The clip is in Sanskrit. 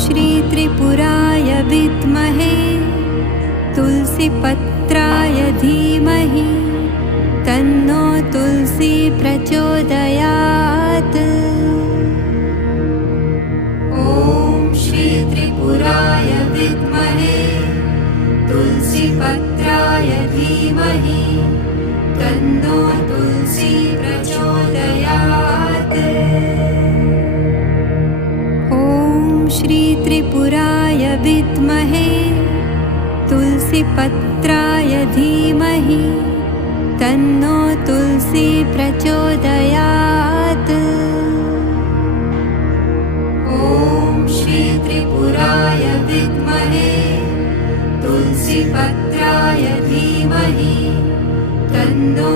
श्री त्रिपुराय विद्महे तुलसीपत्राय धीमहि तन्नो तुलसी प्रचोदयात्। ॐ श्री त्रिपुराय विद्महे तुलसीपत्राय धीमहि तन्नो तुलसी प्रचोदयात्। ॐ श्री त्रिपुराय विद्महे तुलसीपत्राय धीमहि तन्नो तुलसी प्रचोदयात्। ॐ श्री त्रिपुराय विद्महे तुलसीपत्राय धीमहि तन्नो